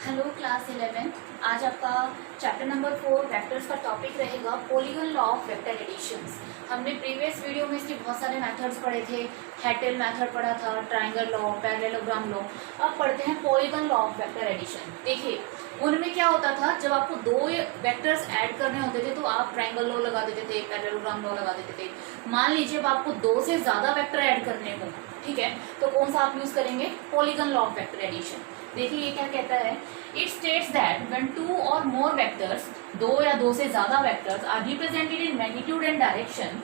Hello class 11। आज आपका chapter number 4 vectors का टॉपिक रहेगा polygon law of vector additions. हमने प्रीवियस वीडियो में इसके बहुत सारे मेथड्स पढ़े थे। हैटेल मेथड पढ़ा था, ट्रायंगल लॉ, पैरेललोग्राम लॉ। अब पढ़ते हैं polygon law of vector addition. देखिए उनमें क्या होता था, जब आपको दो वेक्टर्स ऐड करने होते थे तो आप ट्रायंगल लॉ लगा देते थे, पैरेललोग्राम लॉ लगा देते थे। मान लीजिए अब आपको दो से ज्यादा वेक्टर ऐड करने हो, ठीक है, तो कौन सा आप यूज करेंगे? Polygon law of vector addition. देखिए ये क्या कहता है, it states that when two or more vectors, दो या दो से ज्यादा vectors are represented in magnitude and direction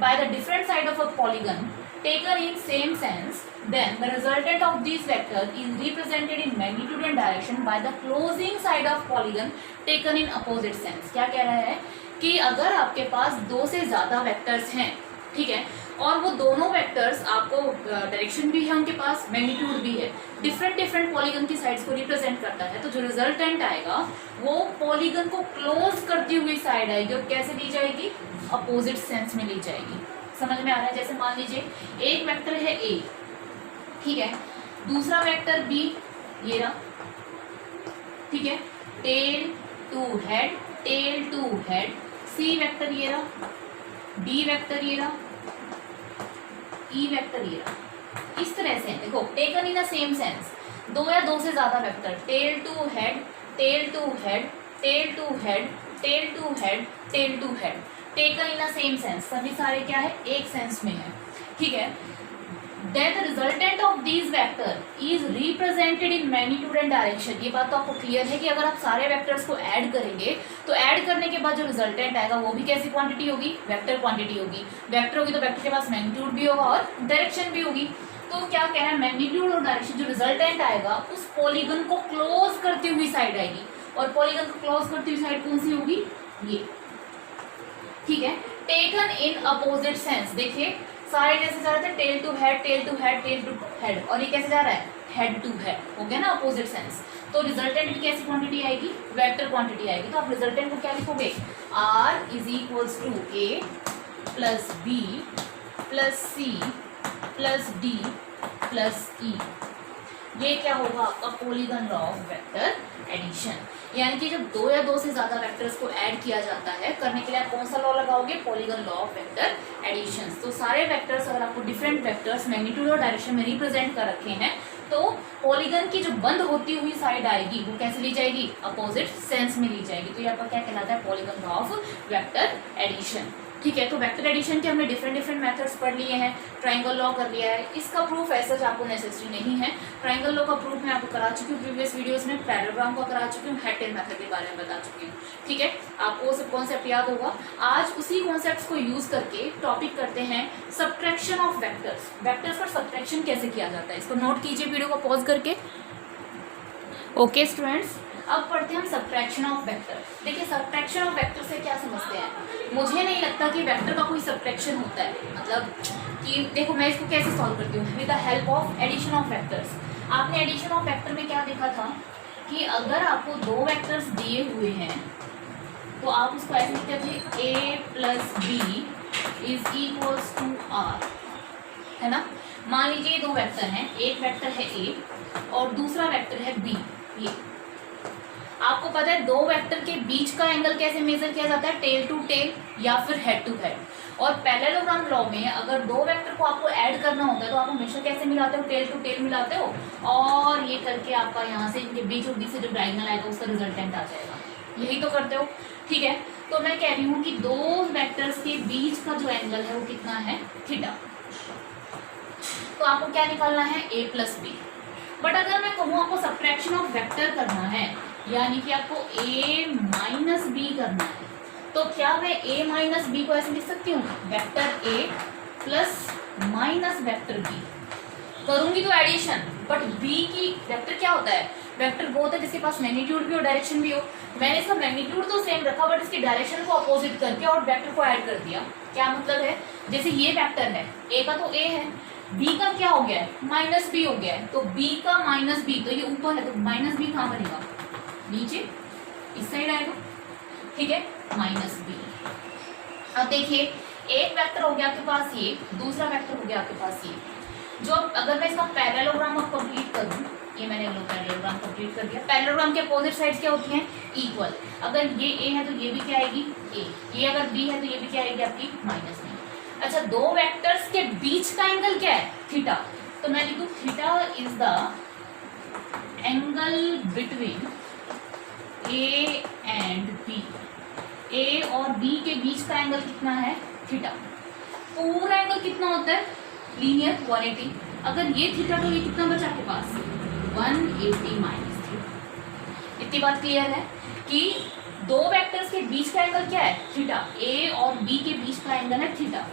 by the different side of a polygon taken in same sense, then the resultant of these vectors is represented in magnitude and direction by the closing side of polygon taken in opposite sense। क्या कह रहा है कि अगर आपके पास दो से ज्यादा वेक्टर्स हैं, ठीक है, और वो दोनों वेक्टर्स आपको डायरेक्शन भी है उनके पास, मैग्नीट्यूड भी है, डिफरेंट डिफरेंट पॉलीगन की साइड्स को रिप्रेजेंट करता है, तो जो रिजल्टेंट आएगा वो पॉलीगन को क्लोज करती हुई साइड आएगी और कैसे ली जाएगी? अपोजिट सेंस में ली जाएगी। समझ में आ रहा है? जैसे मान लीजिए एक वेक्टर है ए, ठीक है, दूसरा वेक्टर बी, ये रहा, ठीक है, tail to head, tail to head, C vector ये रहा, डी वेक्टर ये रहा, ई वेक्टर ये रहा। इस तरह से देखो, taken in the same sense, दो या दो से ज्यादा vector, tail to head, tail to head, tail to head, tail to head, tail to head, taken in the same sense, सभी सारे क्या है? एक सेंस में है, ठीक है। Then the resultant of these vector is represented in magnitude and direction। ये बात तो आपको क्लियर है कि अगर आप सारे वेक्टर्स को ऐड करेंगे तो ऐड करने के बाद जो रिजल्टेंट आएगा वो भी कैसी क्वांटिटी होगी? वेक्टर क्वांटिटी होगी। वेक्टर होगी तो वेक्टर के पास मैग्नीट्यूड भी होगा और डायरेक्शन भी होगी। तो क्या कह रहा है, मैग्नीट्यूड और डायरेक्शन जो रिजल्टेंट आएगा उस पॉलीगन को क्लोज करती हुई साइड आएगी, और पॉलीगन को क्लोज करती हुई साइड कौन सी होगी? ये, ठीक है, टेकन इन अपोजिट सेंस। देखिए सारे जैसे जा रहे थे, tail to head, tail to head, tail to head, और ये कैसे जा रहा है? हेड टू हेड, हो गया ना अपोजिट सेंस। तो रिजल्टेंट भी कैसी क्वांटिटी आएगी? वेक्टर क्वांटिटी आएगी। तो आप रिजल्टेंट को क्या लिखोगे? R is equals to A plus B plus C plus D plus E. ये क्या होगा? आपका polygon law of vector addition. यानी कि जब दो या दो से ज्यादा वेक्टर्स को ऐड किया जाता है, करने के लिए आप कौन सा लॉ लगाओगे? Polygon law of vector addition. तो सारे वेक्टर्स, अगर आपको डिफरेंट वेक्टर्स मैग्नीट्यूड और डायरेक्शन में रिप्रेजेंट कर रखे हैं, तो पॉलीगन की जो बंद होती हुई साइड आएगी वो कैसे ली जाएगी? अपोजिट सेंस में ली जाएगी। तो ये आपका क्या कहलाता है? Polygon law of vector addition, ठीक है। तो वेक्टर एडिशन के हमने डिफरेंट डिफरेंट मेथड्स पढ़ लिए हैं। ट्रायंगल लॉ कर लिया है, इसका प्रूफ ऐसा आपको नेसेसरी नहीं है। ट्रायंगल लॉ का प्रूफ मैं आपको करा चुकी हूँ प्रीवियस वीडियोस में, पैरेललोग्राम का करा चुकी हूँ, हैटेल मेथड के बारे में बता चुकी हूँ, ठीक है। आपको वो सब कॉन्सेप्ट याद होगा। आज उसी कॉन्सेप्ट को यूज करके टॉपिक करते हैं सब्ट्रैक्शन ऑफ वेक्टर्स। वेक्टर्स का सब्ट्रैक्शन कैसे किया जाता है, इसको नोट कीजिए वीडियो को पॉज करके। ओके स्टूडेंट्स, अब पढ़ते हैं हम सब्ट्रैक्शन ऑफ वेक्टर। देखिए सब्ट्रैक्शन ऑफ वेक्टर से क्या समझते हैं? मुझे नहीं लगता कि वेक्टर का कोई सब्ट्रैक्शन होता है, मतलब कि देखो मैं इसको कैसे सॉल्व करती हूँ, with the help of addition of vectors. आपने एडिशन ऑफ वेक्टर में क्या देखा था कि अगर आपको दो वेक्टर्स दिए हुए हैं तो आप उसको ऐसे लिखते थे, A plus B is equals to R, है ना। मान लीजिए दो वेक्टर हैं, एक वेक्टर है ए और दूसरा वेक्टर है बी। ये आपको पता है दो वेक्टर के बीच का एंगल कैसे मेजर किया जाता है? टेल टू टेल या फिर हेड टू हेड। और पैरेललोग्राम लॉ में अगर दो वेक्टर को आपको ऐड करना होता है तो आप हमेशा कैसे मिलाते हो? टेल टू टेल मिलाते हो, और ये करके आपका यहाँ से इनके बीच और बीच से जो डायगोनल आएगा उसका रिजल्टेंट आ जाएगा। यही तो करते हो, ठीक है। तो मैं कह रही हूँ कि दो वेक्टर्स के बीच का जो एंगल है वो कितना है? थीटा। तो आपको क्या निकालना है? ए प्लस बी। बट अगर मैं कहूँ आपको सब्ट्रैक्शन ऑफ वेक्टर करना है, यानी कि आपको a माइनस बी करना है, तो क्या मैं a माइनस बी को ऐसे लिख सकती हूँ? Vector a plus minus vector b। करूंगी तो एडिशन, बट b की वेक्टर क्या होता है? वेक्टर वो होता है जिसके पास मैग्नीट्यूड भी हो डायरेक्शन भी हो। मैंने इसका मैग्नीट्यूड तो सेम रखा बट इसकी डायरेक्शन को अपोजिट करके और वेक्टर को ऐड कर दिया। क्या मतलब है? जैसे ये वेक्टर है, a का तो a है, b का क्या हो गया है? माइनस बी हो गया है, तो b का माइनस बी, तो ये ऊपर है तो माइनस बी कहाँ बनेगा? नीचे, इस साइड आएगा, ठीक है, माइनस बी। अब देखिए एक वेक्टर हो गया आपके पास ये, दूसरा वेक्टर हो गया आपके पास ये। जो अगर मैं इसका पैरेललोग्राम अब कंप्लीट करूं ये मैंने लो पैरेललोग्राम कंप्लीट कर दिया। पैरेललोग्राम के अपोजिट साइड्स क्या होती हैं? इक्वल। अगर ये ए है तो ये भी क्या आएगी? ए। ये अगर बी है तो ये भी क्या आएगी आपकी? माइनस में। अच्छा, दो वेक्टर्स के बीच का एंगल क्या है? थीटा। तो मैं लिखूं theta is the angle between A and B. A और बी के बीच का एंगल कितना है? थीटा। पूरा एंगल कितना होता है? लीनियर 180। अगर ये थीटा तो ये कितना बचा आपके पास? 180 माइनस थीटा। इतनी बात क्लियर है कि दो वेक्टर्स के बीच का एंगल क्या है? थीटा। ए और बी के बीच का एंगल है थीटा।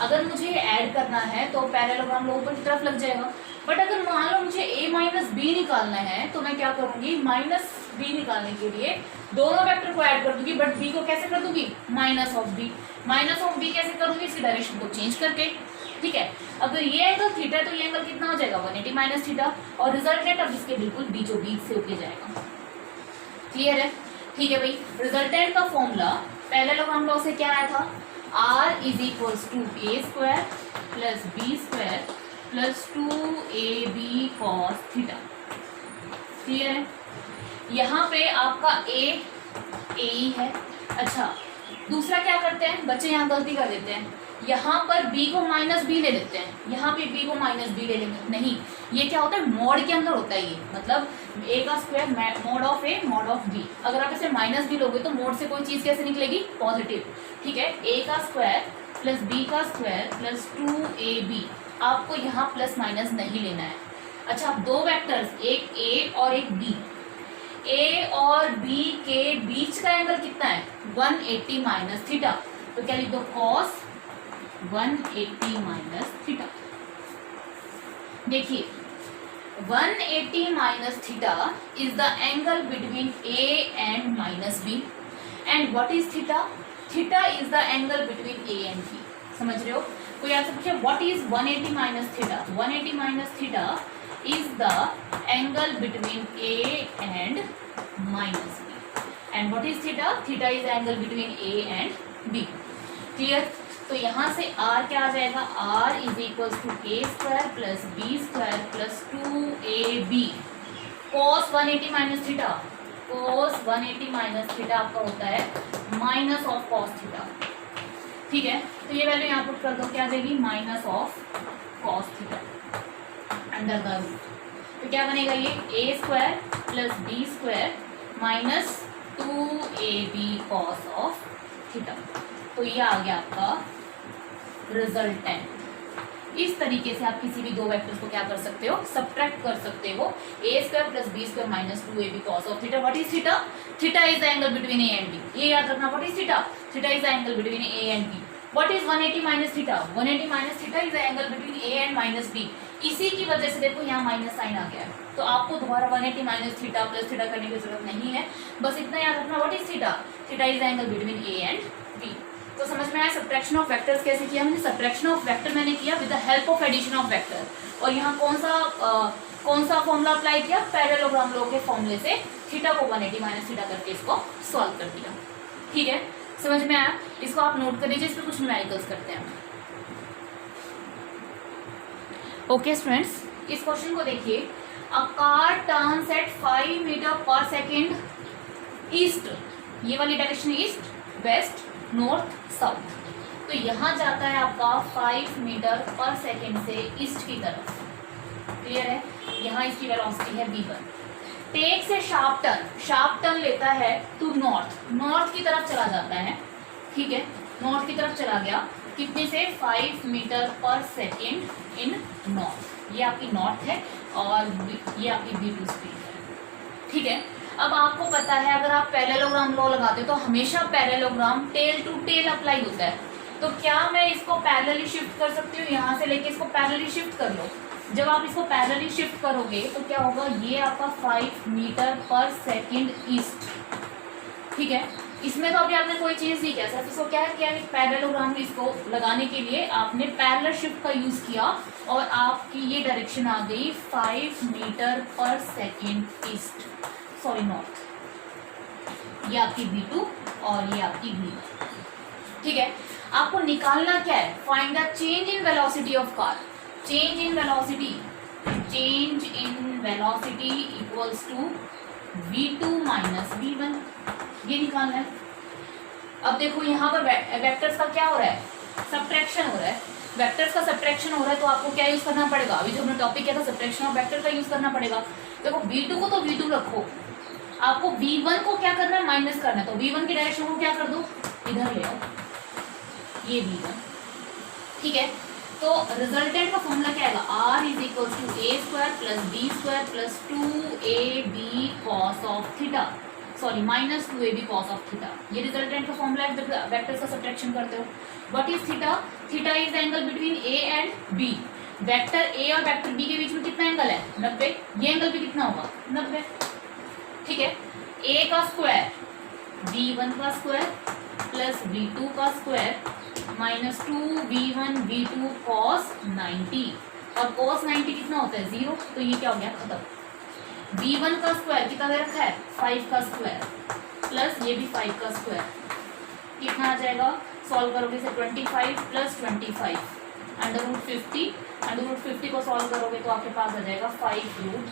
अगर मुझे ऐड करना है तो पैरेललोग्राम ऊपर की तरफ लग जाएगा। बट अगर मान लो मुझे a माइनस बी निकालना है तो मैं क्या करूंगी? माइनस बी निकालने के लिए दोनों वेक्टर को ऐड कर दूंगी, बट b को कैसे कर दूंगी? Minus of B. Minus of B कैसे करूंगी? इसकी डायरेक्शन को चेंज करके। ठीक है, अगर ये एंगल थीटा है तो ये एंगल कितना हो जाएगा? 180 माइनस थीटा, और रिजल्टेंट अब इसके बिल्कुल बीचों बीच से होके जाएगा। क्लियर है? ठीक है भाई, रिजल्टेंट का फॉर्मूला पैरेललोग्राम लॉ से क्या आया था? r is equals to A square plus B square plus 2ab cos theta. Clear है? यहाँ पे आपका ए ही है। अच्छा, दूसरा क्या करते हैं बच्चे? यहाँ गलती कर देते हैं, यहाँ पर b को माइनस बी ले लेते हैं, यहाँ पे b को माइनस बी ले लेंगे। नहीं, ये क्या होता है? मॉड के अंदर होता है ये, मतलब a का square mode of a mode of b। अगर आप इसे माइनस बी लोगे तो मोड से कोई चीज कैसे निकलेगी? पॉजिटिव। ठीक है, a का स्क्वायर प्लस b का स्क्वायर प्लस 2ab। आपको यहाँ प्लस माइनस नहीं लेना है। अच्छा, अब दो वेक्टर्स, एक a और एक b, a और b के बीच का एंगल कितना है? 180 माइनस थीटा। तो क्या लिख दो? Cos 180 minus theta. देखिए 180 minus theta is the angle between a and minus b। And what is theta? Theta is the angle between a and b। समझ रहे हो? कोई आपसे पूछे what is 180 minus theta? 180 minus theta is the angle between a and minus b। And what is theta? Theta is angle between a and b। Clear? तो यहाँ से r क्या आ जाएगा? r is equal to A square plus B square plus 2ab cos 180 minus theta. Cos 180 minus theta आपका होता है minus of cos theta. ठीक है, तो ये वैल्यू यहाँ पुट कर दो, क्या आ जाएगी? Minus of cos theta under the root. तो क्या बनेगा? ये A square plus B square minus 2ab cos of theta. तो ये आ गया आपका रिजल्टेंट। इस तरीके से आप किसी भी दो वेक्टर्स को क्या कर सकते हो? सब्ट्रैक्ट कर सकते हो। A square plus B square minus 2ab cos of theta. What is theta? Theta is the angle between A and B. ये याद रखना। What is theta? Theta is the angle between A and B. What is 180 minus theta? 180 minus theta is the angle between A and minus B. इसी की वजह से देखो यहाँ minus sign आ गया है, तो आपको दोबारा 180 माइनस थीटा प्लस थीटा करने की जरूरत नहीं है। बस इतना याद रखना। What is theta? Theta is the angle between A and B. तो समझ में आया सब्ट्रैक्शन ऑफ वेक्टर्स कैसे किया हमने? सब्ट्रैक्शन ऑफ वेक्टर मैंने किया with the help of addition of vector. और यहाँ कौन सा फॉर्मूला अप्लाई किया? पैरेललोग्राम लॉ के फॉर्मूले से थीटा को 180 माइनस थीटा करके इसको सॉल्व कर दिया। ठीक है, समझ में आया? इसको आप नोट कर लीजिए, इस पर कुछ न्यूमेरिकल्स करते हैं। ओके स्टूडेंट्स, इस क्वेश्चन को देखिए। A car turns at 5 metre पर सेकेंड ईस्ट। ये वाली direction east, west, north, south. तो यहाँ जाता है आपका 5 मीटर पर सेकेंड से ईस्ट की तरफ। क्लियर है? यहाँ इसकी वेलोसिटी है v1। टेक से शार्प टर्न लेता है टू नॉर्थ की तरफ चला जाता है। ठीक है, नॉर्थ की तरफ चला गया। कितने से? 5 मीटर पर सेकेंड इन नॉर्थ। ये आपकी नॉर्थ है और ये आपकी v2 स्पीड है। ठीक है, अब आपको पता है अगर आप पैरेललोग्राम लॉ लगाते हो तो हमेशा parallelogram tail to tail apply होता है। तो क्या मैं इसको पैरेलली शिफ्ट कर सकती हूँ? यहाँ से लेके इसको पैरेलली शिफ्ट कर लो। जब आप इसको पैरेलली शिफ्ट करोगे तो क्या होगा? ये आपका 5 मीटर पर सेकेंड ईस्ट। ठीक है, इसमें तो अभी आपने कोई चीज नहीं किया, सिर्फ इसको क्या किया? पैरेललोग्राम में इसको लगाने के लिए आपने पैरेलल शिफ्ट का यूज किया और आपकी ये डायरेक्शन आ गई 5 मीटर पर सेकेंड ईस्ट, सॉरी नॉर्थ। ये आपकी v2 और ये आपकी v1। ठीक है, आपको निकालना क्या है? Find the change in velocity of car. Change in velocity change in velocity equals to v2 minus v1, ये निकालना है। अब देखो यहाँ पर वेक्टर्स का क्या हो रहा है, सब्ट्रैक्शन हो रहा है। वेक्टर्स का सब्ट्रैक्शन हो रहा है तो आपको क्या यूज करना पड़ेगा, अभी जो हमने टॉपिक किया था सब्ट्रैक्शन ऑफ वेक्टर का यूज करना पड़ेगा। देखो v2 को तो v2 रखो, आपको v1 को क्या करना है, माइनस करना है। तो v1 की डायरेक्शन को क्या कर दो, इधर ले आओ, ये v1, ठीक है। तो रिजल्टेंट का फॉर्मूला क्या आएगा, r is equal to A square plus B square plus 2ab cos of theta, sorry minus 2ab cos of theta. ये रिजल्टेंट का फॉर्मूला है जब वेक्टर्स का सब्ट्रैक्शन करते हो। What is theta, theta is angle between A and B. Vector A और vector B के बीच में कितना एंगल है, 90। ये एंगल भी कितना होगा, 90, ठीक है। a का स्क्वायर b1 का स्क्वायर प्लस b2 का square minus 2b1 b2 cos 90, और cos 90 कितना होता है, 0। तो ये क्या हो गया, खत्म। b1 का स्क्वायर कितना दे रखा है, 5 का स्क्वायर प्लस ये भी 5 का स्क्वायर, कितना आ जाएगा, सॉल्व करोगे से 25 प्लस 25 √50, √50 को सॉल्व करोगे तो आपके पास आ जाएगा 5√2,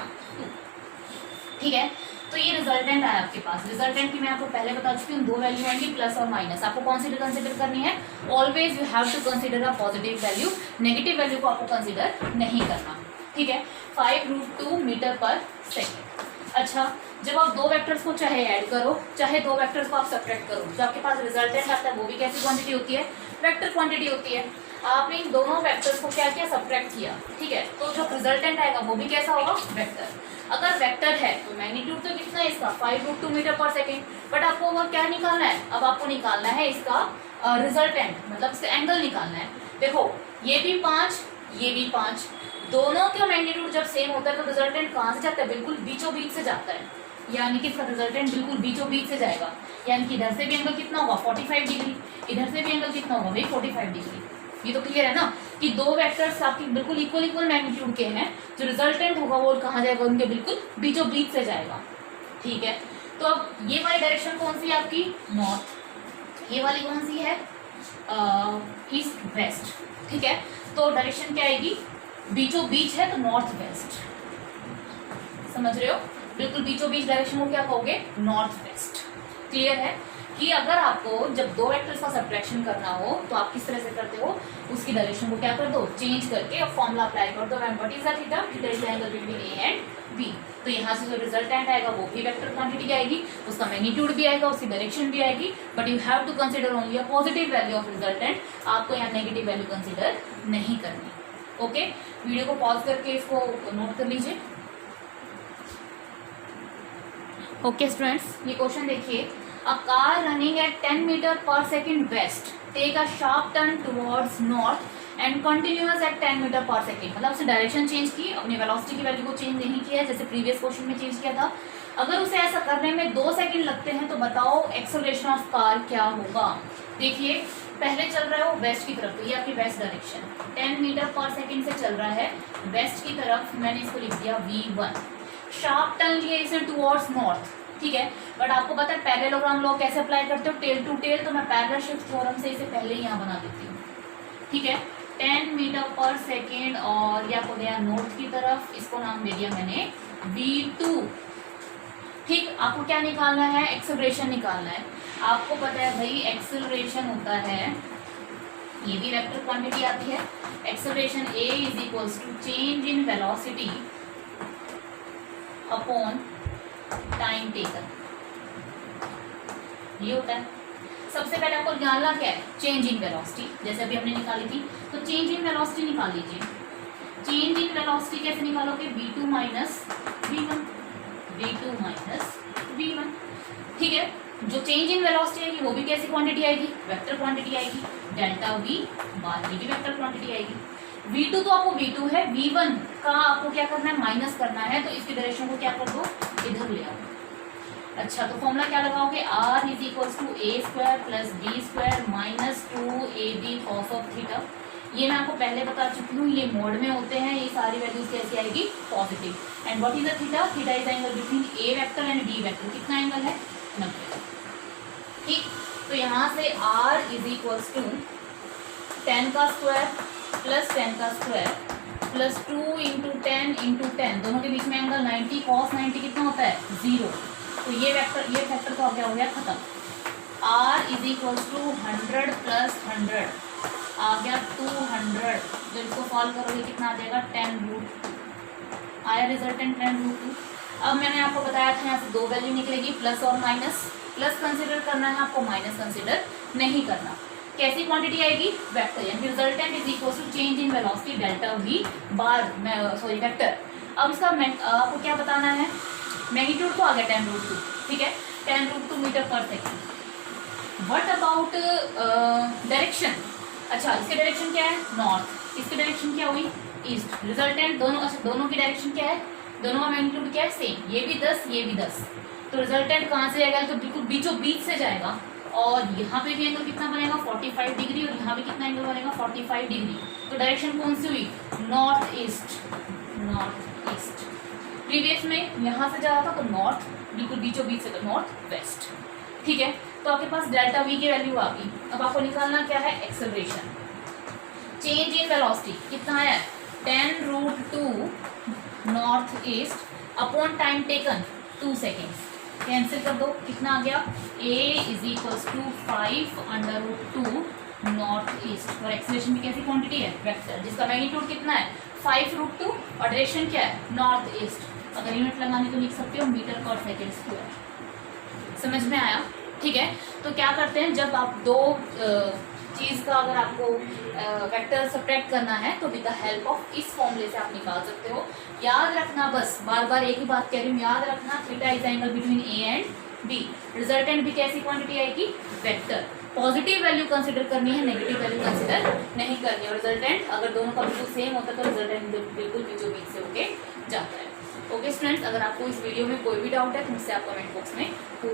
ठीक है। तो ये रिजल्टेंट आया आपके पास। रिजल्टेंट की मैं आपको पहले बता चुकी हूँ, दो वैल्यू आएंगी, प्लस और माइनस। आपको कौन सी कंसिडर करनी है, always you have to consider a positive value, negative value को आपको कंसिडर नहीं करना, ठीक है। 5√2 मीटर पर सेकेंड। अच्छा, जब आप दो वेक्टर्स को चाहे ऐड करो चाहे दो वेक्टर्स को आप सब्ट्रैक्ट करो, जो आपके पास रिजल्टेंट आता है वो भी कैसी क्वांटिटी होती है, वेक्टर क्वांटिटी होती है। आपने इन दोनों वेक्टर्स को क्या किया, सब्ट्रैक्ट किया, ठीक है। तो जो रिजल्टेंट आएगा वो भी कैसा होगा, वेक्टर। अगर वेक्टर है तो मैग्नीट्यूड तो कितना है इसका, 5√2 मीटर पर सेकेंड। बट आपको वो क्या निकालना है, अब आपको निकालना है इसका रिजल्टेंट, मतलब इसका एंगल निकालना है। देखो ये भी 5, ये भी 5, दोनों का मैग्नीट्यूड जब सेम होता है तो रिजल्टेंट कहाँ से जाता है, बिल्कुल बीचों बीच से जाता है, यानी कि इसका रिजल्टेंट बिल्कुल बीचों बीच से जाएगा। यानी कि इधर से भी एंगल कितना होगा, 45 डिग्री, इधर से भी एंगल कितना होगा भाई, 45 डिग्री। ये तो क्लियर है ना कि दो वेक्टर्स आपके बिल्कुल इक्वल मैग्नीट्यूड के हैं, जो रिजल्टेंट होगा वो कहाँ जाएगा, उनके बिल्कुल बीचों बीच से जाएगा, ठीक है। तो अब ये वाली डायरेक्शन कौन सी है आपकी, नॉर्थ, ये वाली कौन सी है, ईस्ट वेस्ट, ठीक है। तो डायरेक्शन क्या आएगी, बीचों बीच है तो नॉर्थ वेस्ट, समझ रहे हो, बिल्कुल बीचों बीच डायरेक्शन को क्या कहोगे, नॉर्थ वेस्ट। क्लियर है कि अगर आपको जब दो वेक्टर्स का सब्ट्रैक्शन करना हो तो आप किस तरह से करते हो, उसकी डायरेक्शन को क्या कर दो, चेंज करके और फॉर्मूला अप्लाई कर दो। What is the theta, theta is the angle between A and B. तो यहाँ से जो रिजल्टेंट आएगा वो भी वेक्टर क्वांटिटी आएगी, उसका मैग्नीट्यूड भी आएगा, उसकी डायरेक्शन भी आएगी। But you have to consider only a positive value of resultant, आपको यहाँ नेगेटिव वैल्यू कंसिडर नहीं करनी। ओके, वीडियो को पॉज करके इसको नोट कर लीजिए। ओके स्टूडेंट्स, ये क्वेश्चन देखिए, a car running at 10 meter per second west take a sharp turn towards north and continuous at 10 meter per second। मतलब उसने डायरेक्शन चेंज की, अपनी वेलोसिटी की वैल्यू को चेंज नहीं किया जैसे प्रीवियस क्वेश्चन में चेंज किया था। अगर उसे ऐसा करने में 2 सेकंड लगते हैं तो बताओ एक्सेलरेशन ऑफ कार क्या होगा। देखिए पहले चल रहा है वो वेस्ट की तरफ, तो ये आपकी वेस्ट डायरेक्शन 10 मीटर पर सेकेंड से चल रहा है वेस्ट की तरफ, मैंने इसको लिख दिया v1। शार्प टर्न लिए इसे टुवर्ड्स नॉर्थ, ठीक है। बट आपको पता है पैरेललोग्राम लॉ कैसे अप्लाई करते हो, टेल टू टेल, तो मैं पैरेलल शिफ्ट थ्योरम से इसे पहले ही यहाँ बना देती हूँ, ठीक है। 10 मीटर पर सेकेंड और ये आपको गया नॉर्थ की तरफ, इसको नाम दे दिया मैंने v2, ठीक। आपको क्या निकालना है, एक्सेलरेशन निकालना है। आपको पता है भाई एक्सेलरेशन होता है, ये भी वेक्टर क्वांटिटी आती है, acceleration a is equals to change in velocity upon time taken, ये होता है। सबसे पहले आपको जानना क्या है, चेंज इन वेलोसिटी, जैसे अभी हमने निकाली थी। तो चेंज इन वेलोसिटी निकाल लीजिए। चेंज इन वेलोसिटी कैसे निकालोगे, v2 minus v1, v2 minus v1, ठीक है। जो चेंज इन वेलोसिटी आएगी वो भी कैसी क्वांटिटी आएगी, वेक्टर क्वांटिटी आएगी, डेल्टा v बार भी वेक्टर क्वांटिटी आएगी। v2 तो आपको v2 है, v1 का आपको क्या करना है, माइनस करना है, तो इसकी डायरेक्शन को क्या कर दो, इधर ले आओ। अच्छा, तो फॉर्मूला क्या लगाओगे, r is equals to A square plus B square minus 2ab cos of theta. ये मैं आपको पहले बता चुकी हूँ, ये मोड में होते हैं, ये सारी वैल्यूज कैसी आएगी, positive. And what is the theta, theta is angle between A vector and B vector, कितना एंगल है, 90, ठीक। तो यहाँ से r इज इक्वल्स टू 10 का स्क्वायर प्लस 10 का स्क्वायर प्लस 2 इंटू 10 दोनों के बीच में एंगल 90 cos 90 कितना होता है 0। तो ये फैक्टर तो क्या हो गया खत्म। r is equal to 100 plus 100 आ गया 200। जब इसको सॉल्व करोगे कितना आ जाएगा 10√, आया रिजल्टेंट 10√2। अब मैंने आपको बताया था यहाँ से दो वैल्यू निकलेगी, प्लस और माइनस। प्लस कंसिडर करना है आपको, माइनस कंसिडर नहीं करना। कैसी क्वांटिटी आएगी वेक्टर, यानी resultant is equal to change in velocity delta V bar vector. अब इसका आपको क्या बताना है, मैग्नीट्यूड तो आ गया 10√2, ठीक है 10√2 मीटर पर सेकेंड। व्हाट अबाउट डायरेक्शन, अच्छा इसके डायरेक्शन क्या है नॉर्थ, इसकी डायरेक्शन क्या हुई ईस्ट। रिजल्टेंट दोनों, अच्छा दोनों की डायरेक्शन क्या है, दोनों का मैग्नीट्यूड क्या है सेम, ये भी 10 ये भी 10। तो रिजल्टेंट कहाँ से जाएगा, तो बिल्कुल बीचों बीच से जाएगा। और यहाँ पे भी एंगल कितना बनेगा 45 डिग्री, और यहाँ पे कितना एंगल बनेगा 45 डिग्री। तो डायरेक्शन कौन सी हुई north east, north east. Previous में यहाँ से जा रहा था तो नॉर्थ, बिल्कुल बीचों बीच से नॉर्थ वेस्ट, ठीक है। तो आपके पास डेल्टा वी की वैल्यू आ गई। अब आपको निकालना क्या है एक्सेलरेशन, चेंज इन वेलोसिटी कितना है 10√2 north east upon time taken 2 seconds. Cancel कर दो, कितना आ गया a is equal to 5√2 north east. और एक्सेलरेशन की कैसी क्वांटिटी है वेक्टर, जिसका मैग्नीट्यूड कितना है 5√2 और डायरेक्शन क्या है नॉर्थ ईस्ट। अगर यूनिट लगानी तो लिख सकते हो मीटर पर सेकेंड स्क्वायर। समझ में आया, ठीक है। तो क्या करते हैं, जब आप दो चीज़ का अगर आपको वेक्टर सब्ट्रैक्ट करना है तो विद द हेल्प ऑफ इस फॉर्मूले से आप निकाल सकते हो। याद रखना, बस बार बार एक ही बात कह रही हूँ, याद रखना theta is angle between A and B. Resultant भी कैसी क्वांटिटी आएगी वेक्टर। पॉजिटिव वैल्यू कंसिडर करनी है, नेगेटिव वैल्यू कंसिडर नहीं करनी। और रिजल्टेंट अगर दोनों का बिल्कुल सेम होता है तो रिजल्टेंट बिल्कुल बीचों बीच से होके जाता है। ओके स्टूडेंट्स, अगर आपको इस वीडियो में कोई भी डाउट है तो मुझसे आप कमेंट बॉक्स में पूछ